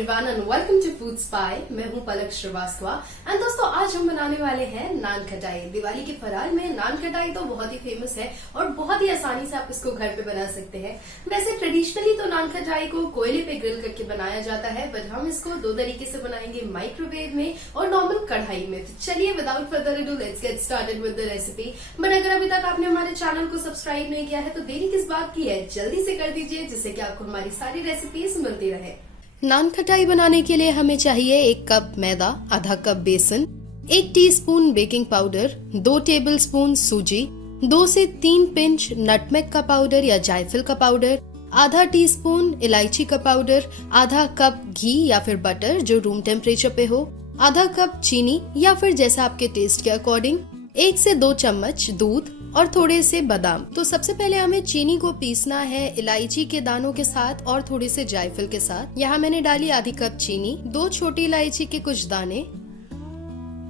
Everyone and welcome to food spy. मैं हूं पलक Srivastava and दोस्तों आज हम बनाने वाले हैं नान खटाई। दिवाली के फरार में नान खटाई तो बहुत ही फेमस है और बहुत ही आसानी से आप इसको घर पे बना सकते हैं। वैसे ट्रेडिशनली तो नान खटाई को कोयले पे ग्रिल करके बनाया जाता है, बट हम इसको दो तरीके से बनाएंगे, माइक्रोवेव में और नॉर्मल कढ़ाई में। तो चलिए without further ado let's get started with the recipe. But अगर अभी तक आपने हमारे चैनल को सब्सक्राइब नहीं किया है तो देरी किस बात की है, जल्दी से कर दीजिए जिससे कि आपको हमारी सारी रेसिपीज मिलती रहे। नान खटाई बनाने के लिए हमें चाहिए 1 कप मैदा, आधा कप बेसन, 1 टीस्पून बेकिंग पाउडर, 2 टेबलस्पून सूजी, 2 से 3 पिंच नटमेग का पाउडर या जायफल का पाउडर, आधा टीस्पून इलायची का पाउडर, आधा कप घी या फिर बटर जो रूम टेम्परेचर पे हो, आधा कप चीनी या फिर जैसा आपके टेस्ट के अकॉर्डिंग, 1 से 2 चम्मच दूध और थोड़े से बादाम। तो सबसे पहले हमें चीनी को पीसना है इलायची के दानों के साथ और थोड़े से जायफल के साथ। यहाँ मैंने डाली आधी कप चीनी, 2 छोटी इलायची के कुछ दाने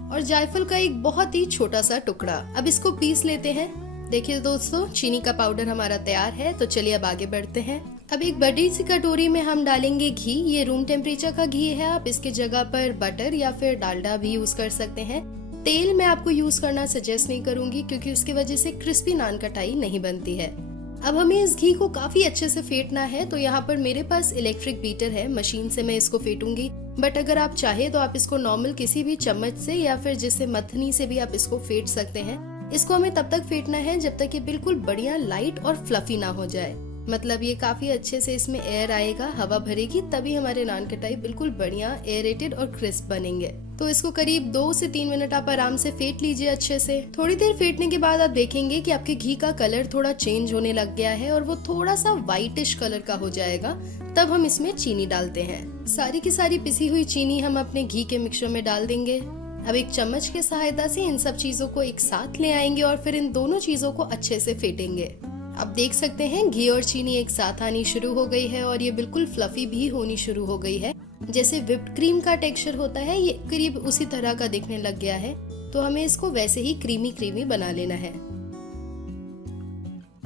और जायफल का एक बहुत ही छोटा सा टुकड़ा। अब इसको पीस लेते हैं। देखिए दोस्तों, चीनी का पाउडर हमारा तैयार है। तो चलिए अब आगे बढ़ते हैं। अब एक बड़ी सी कटोरी में हम डालेंगे घी। ये रूम टेम्परेचर का घी है, आप इसके जगह पर बटर या फिर डालडा भी यूज कर सकते हैं। तेल मैं आपको यूज करना सजेस्ट नहीं करूंगी क्योंकि उसकी वजह से क्रिस्पी नान खटाई नहीं बनती है। अब हमें इस घी को काफी अच्छे से फेंटना है। तो यहाँ पर मेरे पास इलेक्ट्रिक बीटर है, मशीन से मैं इसको फेंटूंगी, बट अगर आप चाहे तो आप इसको नॉर्मल किसी भी चम्मच से या फिर जिससे मथनी से भी आप इसको फेंट सकते हैं। इसको हमें तब तक फेंटना है जब तक ये बिल्कुल बढ़िया लाइट और फ्लफी ना हो जाए। मतलब ये काफी अच्छे से इसमें एयर आएगा, हवा भरेगी, तभी हमारे नान खटाई बिल्कुल बढ़िया एयरेटेड और क्रिस्प बनेंगे। तो इसको करीब 2 से 3 मिनट आप आराम से फेंट लीजिए अच्छे से। थोड़ी देर फेंटने के बाद आप देखेंगे कि आपके घी का कलर थोड़ा चेंज होने लग गया है और वो थोड़ा सा व्हाइटिश कलर का हो जाएगा। तब हम इसमें चीनी डालते हैं। सारी की सारी पिसी हुई चीनी हम अपने घी के मिक्सचर में डाल देंगे। अब एक चम्मच की सहायता से इन सब चीजों को एक साथ ले आएंगे और फिर इन दोनों चीजों को अच्छे से फेंटेंगे। अब देख सकते हैं घी और चीनी एक साथ आनी शुरू हो गई है और ये बिल्कुल फ्लफी भी होनी शुरू हो गई है। जैसे व्हिप्ड क्रीम का टेक्सचर होता है, ये करीब उसी तरह का दिखने लग गया है। तो हमें इसको वैसे ही क्रीमी क्रीमी बना लेना है।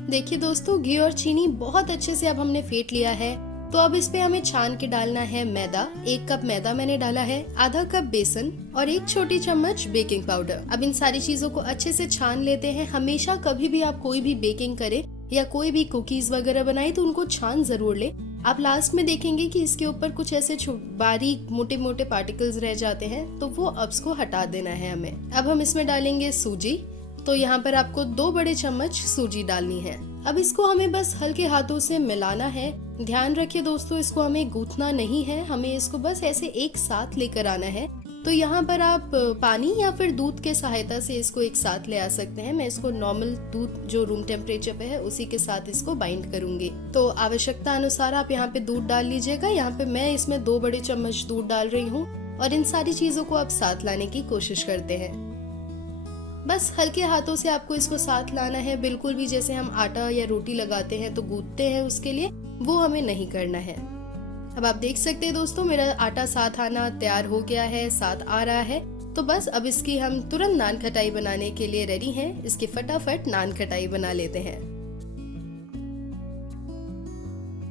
देखिए दोस्तों, घी और चीनी बहुत अच्छे से अब हमने फेंट लिया है। तो अब इस पे हमें छान के डालना है मैदा। 1 कप मैदा मैंने डाला है, आधा कप बेसन और 1 छोटी चम्मच बेकिंग पाउडर। अब इन सारी चीजों को अच्छे से छान लेते हैं। हमेशा कभी भी आप कोई भी बेकिंग करें या कोई भी कुकीज वगैरह बनाए तो उनको छान जरूर ले। आप लास्ट में देखेंगे कि इसके ऊपर कुछ ऐसे बारीक मोटे मोटे पार्टिकल्स रह जाते हैं, तो वो अब इसको हटा देना है हमें। अब हम इसमें डालेंगे सूजी। तो यहाँ पर आपको 2 बड़े चम्मच सूजी डालनी है। अब इसको हमें बस हल्के हाथों से मिलाना है। ध्यान रखिए दोस्तों, इसको हमें गूंथना नहीं है, हमें इसको बस ऐसे एक साथ लेकर आना है। तो यहाँ पर आप पानी या फिर दूध के सहायता से इसको एक साथ ले आ सकते हैं। मैं इसको नॉर्मल दूध जो रूम टेम्परेचर पे है उसी के साथ इसको बाइंड करूंगी। तो आवश्यकता अनुसार आप यहाँ पे दूध डाल लीजिएगा। यहाँ पे मैं इसमें 2 बड़े चम्मच दूध डाल रही हूँ और इन सारी चीजों को आप साथ लाने की कोशिश करते हैं। बस हल्के हाथों से आपको इसको साथ लाना है, बिल्कुल भी जैसे हम आटा या रोटी लगाते हैं तो गूंथते हैं उसके लिए, वो हमें नहीं करना है। अब आप देख सकते हैं दोस्तों, मेरा आटा साथ आना तैयार हो गया है, साथ आ रहा है। तो बस अब इसकी हम तुरंत नान खटाई बनाने के लिए रेडी हैं। इसकी फटाफट नान खटाई बना लेते हैं।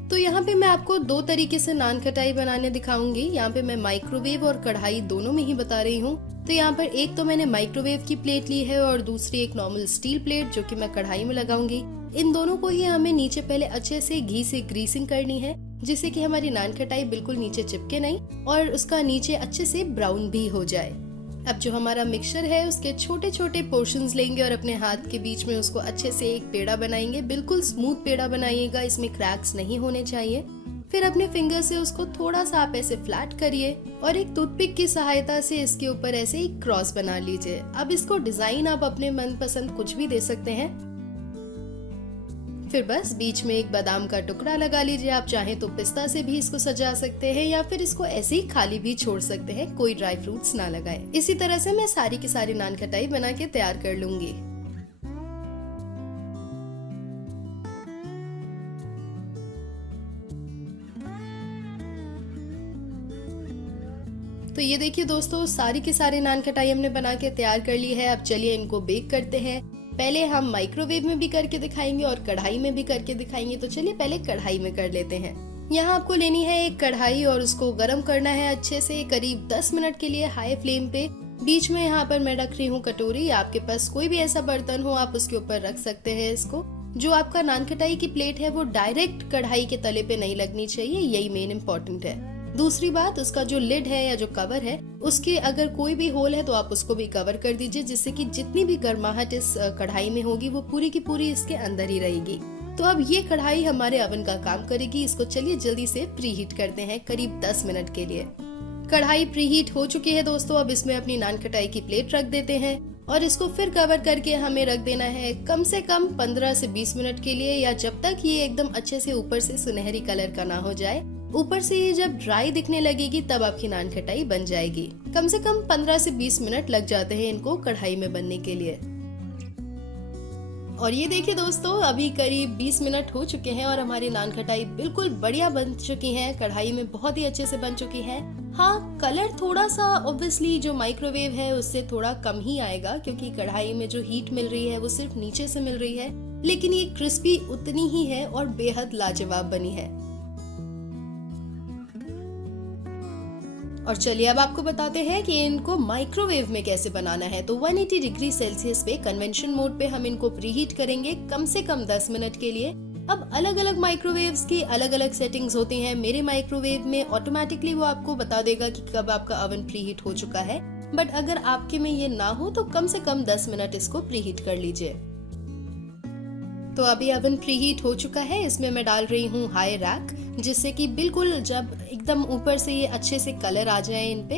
तो यहाँ पे मैं आपको 2 तरीके से नान खटाई बनाने दिखाऊंगी। यहाँ पे मैं माइक्रोवेव और कढ़ाई दोनों में ही बता रही हूँ। तो यहाँ पर एक तो मैंने माइक्रोवेव की प्लेट ली है और दूसरी एक नॉर्मल स्टील प्लेट जो कि मैं कढ़ाई में लगाऊंगी। इन दोनों को ही हमें नीचे पहले अच्छे से घी से ग्रीसिंग करनी है, जिससे कि हमारी नान खटाई बिल्कुल नीचे चिपके नहीं और उसका नीचे अच्छे से ब्राउन भी हो जाए। अब जो हमारा मिक्सचर है उसके छोटे छोटे पोर्शंस लेंगे और अपने हाथ के बीच में उसको अच्छे से एक पेड़ा बनाएंगे। बिल्कुल स्मूथ पेड़ा बनाइएगा, इसमें क्रैक्स नहीं होने चाहिए। फिर अपने फिंगर से उसको थोड़ा सा आप ऐसे फ्लैट करिए और एक टूथपिक की सहायता से इसके ऊपर ऐसे एक क्रॉस बना लीजिए। अब इसको डिजाइन आप अपने मनपसंद कुछ भी दे सकते हैं। फिर बस बीच में एक बादाम का टुकड़ा लगा लीजिए। आप चाहें तो पिस्ता से भी इसको सजा सकते हैं या फिर इसको ऐसे ही खाली भी छोड़ सकते हैं, कोई ड्राई फ्रूट्स ना लगाएं। इसी तरह से मैं सारी की सारी नान खटाई बना के तैयार कर लूंगी। तो ये देखिए दोस्तों, सारी की सारी नान खटाई हमने बना के तैयार कर ली है। अब चलिए इनको बेक करते हैं। पहले हम माइक्रोवेव में भी करके दिखाएंगे और कढ़ाई में भी करके दिखाएंगे। तो चलिए पहले कढ़ाई में कर लेते हैं। यहाँ आपको लेनी है एक कढ़ाई और उसको गर्म करना है अच्छे से करीब 10 मिनट के लिए हाई फ्लेम पे। बीच में यहाँ पर मैं रख रही हूँ कटोरी, आपके पास कोई भी ऐसा बर्तन हो आप उसके ऊपर रख सकते हैं इसको। जो आपका नान खटाई की प्लेट है वो डायरेक्ट कढ़ाई के तले पे नहीं लगनी चाहिए, यही मेन इम्पोर्टेंट है। दूसरी बात, उसका जो लिड है या जो कवर है उसके अगर कोई भी होल है तो आप उसको भी कवर कर दीजिए, जिससे कि जितनी भी गर्माहट इस कढ़ाई में होगी वो पूरी की पूरी इसके अंदर ही रहेगी। तो अब ये कढ़ाई हमारे ओवन का काम करेगी। इसको चलिए जल्दी से प्रीहीट करते हैं करीब 10 मिनट के लिए। कढ़ाई प्रीहीट हो चुकी है दोस्तों। अब इसमें अपनी नान खटाई की प्लेट रख देते हैं और इसको फिर कवर करके हमें रख देना है कम से कम 15 से 20 मिनट के लिए, या जब तक ये एकदम अच्छे से ऊपर से सुनहरी कलर का ना हो जाए। ऊपर से ये जब ड्राई दिखने लगेगी तब आपकी नान खटाई बन जाएगी। कम से कम 15 से 20 मिनट लग जाते हैं इनको कढ़ाई में बनने के लिए। और ये देखिए दोस्तों, अभी करीब 20 मिनट हो चुके हैं और हमारी नान खटाई बिल्कुल बढ़िया बन चुकी है, कढ़ाई में बहुत ही अच्छे से बन चुकी है। हाँ, कलर थोड़ा सा ऑब्वियसली जो माइक्रोवेव है उससे थोड़ा कम ही आएगा, क्योंकि कढ़ाई में जो हीट मिल रही है वो सिर्फ नीचे से मिल रही है, लेकिन ये क्रिस्पी उतनी ही है और बेहद लाजवाब बनी है। और चलिए अब आपको बताते हैं कि इनको माइक्रोवेव में कैसे बनाना है। तो 180 डिग्री सेल्सियस पे कन्वेंशन मोड पे हम इनको प्रीहीट करेंगे कम से कम 10 मिनट के लिए। अब अलग अलग माइक्रोवेव्स की अलग अलग सेटिंग्स होती हैं। मेरे माइक्रोवेव में ऑटोमेटिकली वो आपको बता देगा कि कब आपका ओवन प्रीहीट हो चुका है, बट अगर आपके में ये ना हो तो कम से कम 10 मिनट इसको प्रीहीट कर लीजिए। तो अभी ओवन प्रीहीट हो चुका है। इसमें मैं डाल रही हूँ हाई रैक, जिससे कि बिल्कुल जब एकदम ऊपर से ये अच्छे से कलर आ जाए इन पे।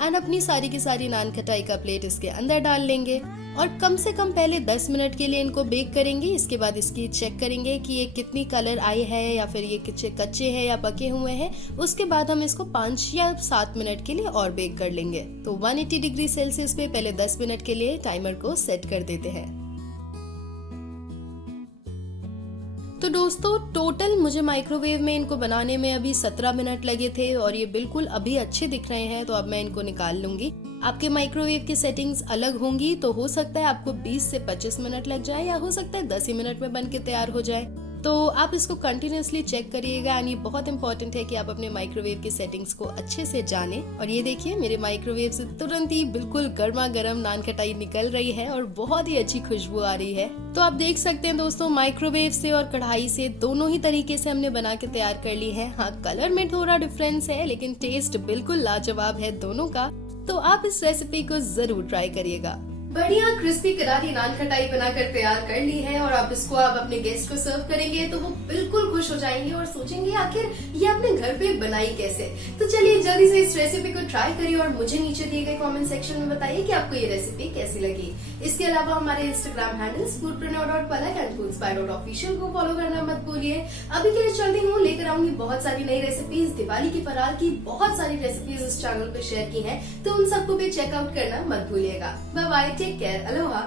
एंड अपनी सारी की सारी नान खटाई का प्लेट इसके अंदर डाल लेंगे और कम से कम पहले 10 मिनट के लिए इनको बेक करेंगे। इसके बाद इसकी चेक करेंगे कि ये कितनी कलर आई है या फिर ये कच्चे हैं या पके हुए हैं। उसके बाद हम इसको 5 या 7 मिनट के लिए और बेक कर लेंगे। तो 180 डिग्री सेल्सियस पे पहले 10 मिनट के लिए टाइमर को सेट कर देते हैं। तो दोस्तों टोटल मुझे माइक्रोवेव में इनको बनाने में अभी 17 मिनट लगे थे और ये बिल्कुल अभी अच्छे दिख रहे हैं। तो अब मैं इनको निकाल लूंगी। आपके माइक्रोवेव की सेटिंग्स अलग होंगी, तो हो सकता है आपको 20 से 25 मिनट लग जाए, या हो सकता है 10 ही मिनट में बन के तैयार हो जाए। तो आप इसको कंटिन्यूसली चेक करिएगा। एंड ये बहुत इंपॉर्टेंट है कि आप अपने माइक्रोवेव की सेटिंग्स को अच्छे से जाने। और ये देखिए, मेरे माइक्रोवेव से तुरंत ही बिल्कुल गर्मा गर्म नान खटाई निकल रही है और बहुत ही अच्छी खुशबू आ रही है। तो आप देख सकते हैं दोस्तों, माइक्रोवेव से और कढ़ाई से दोनों ही तरीके से हमने बना के तैयार कर ली है। हाँ, कलर में थोड़ा डिफरेंस है, लेकिन टेस्ट बिल्कुल लाजवाब है दोनों का। तो आप इस रेसिपी को जरूर ट्राई करिएगा। बढ़िया क्रिस्पी करारी नान खटाई बनाकर तैयार कर ली है और अब इसको आप अपने गेस्ट को सर्व करेंगे तो वो बिल्कुल खुश हो जाएंगे और सोचेंगे आखिर ये आपने घर पे बनाई कैसे। तो चलिए जल्दी से इस रेसिपी को ट्राई करिए और मुझे नीचे दिए गए कमेंट सेक्शन में बताइए कि आपको ये रेसिपी कैसी लगी। इसके अलावा हमारे Instagram handles foodpreneur.palak and foodspy.official को फॉलो करना मत भूलिए। अभी के लिए चलती हूँ, लेकर आऊंगी बहुत सारी नई रेसिपीज। दिवाली की फरार की बहुत सारी रेसिपीज इस चैनल पे शेयर की हैं, तो उन सबको भी चेकआउट करना मत भूलिएगा। Bye bye, take care, Aloha.